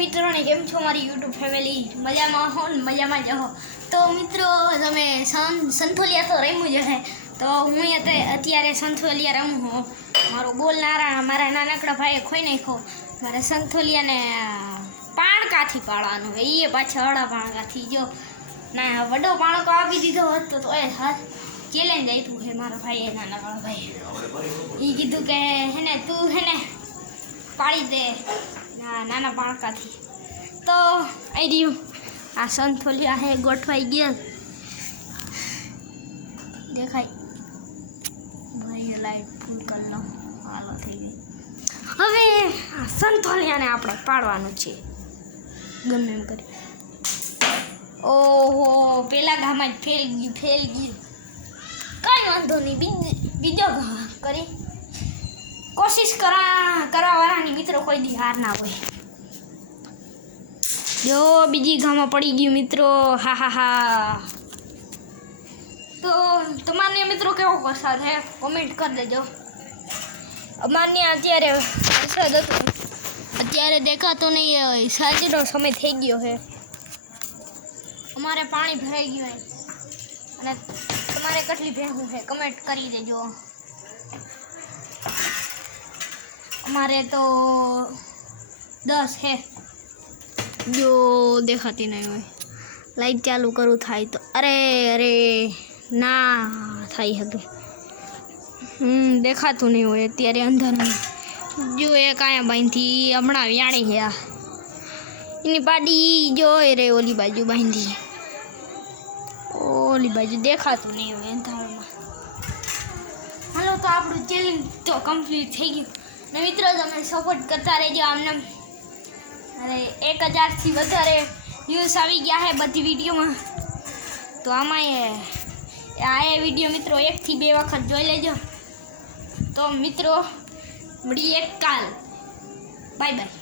મિત્રો ને કેમ છો મારી યુટ્યુબ ફેમિલી મજામાં હો ને મજામાં જ હો। તો મિત્રો તમે સંથોલિયા તો રમ્યું જ હશે, તો હું અત્યારે સંથોલિયા રમું હું। મારો બોલનારા મારા નાનકડા ભાઈએ ખોઈ નાખ્યો। મારે સંથોલિયાને પાણકાથી પાડવાનું હોય, એ પાછા અડા પાણકાથી જો ના વડો પાણકો આપી દીધો હોત તો એ હાથ ચેલેન્જ આપ્યું છે મારા ભાઈએ, નાનકડા ભાઈએ। એ કીધું કે હેને તું હેને પાડી દે નાના પાણકાથી। તો આવી રહ્યું આ સંથોલિયા હે ગોઠવાઈ ગયા દેખાય ભાઈ, લાઈટ ફૂલ કરી લો, હાલો થઈ ગઈ। હવે આ સંથોલિયાને આપણે પાડવાનું છે ગમે એમ કરી। ઓહો પેલા ઘામાં જ ફેલ ગયું, કાંઈ વાંધો નહીં, બીજો ઘા કરી કોશિશ કરવા વાળાની મિત્રો કોઈ દી હાર ના હોય। જો બીજી ઘામાં પડી ગયું મિત્રો, હા હા હા। તો તમારે મિત્રો કેવો વરસાદ છે કોમેન્ટ કરી દેજો। અમારને અત્યારે વરસાદ હતો, અત્યારે દેખાતો નહીં, સાંજનો સમય થઈ ગયો છે, અમારે પાણી ભરાઈ ગયું છે। અને તમારે કેટલી ભેગું છે કમેન્ટ કરી દેજો। અમારે તો 10 છે, જો દેખાતી નહીં હોય, લાઈટ ચાલુ કરું થાય તો અરે ના થાય શકે, દેખાતું નહીં હોય અત્યારે અંધારામાં। જો એ કાંઈ બાંધી હમણાં વ્યાણી છે, એની પાડી જોઈ રે ઓલી બાજુ બાંધી, ઓલી બાજુ દેખાતું નહીં હોય અંધારામાં। હાલો તો આપણું ચેલેન્જ તો કમ્પ્લીટ થઈ ગયું ને મિત્રો, તમે સપોર્ટ કરતા રહેજો આમને। અરે 1000થી વધારે વ્યૂઝ આવી ગયા છે બધી વિડીયોમાં, તો આમાં આ વિડીયો મિત્રો 1 થી 2 વખત જોઈ લેજો। તો મિત્રો મળીએ કાલ, બાય બાય।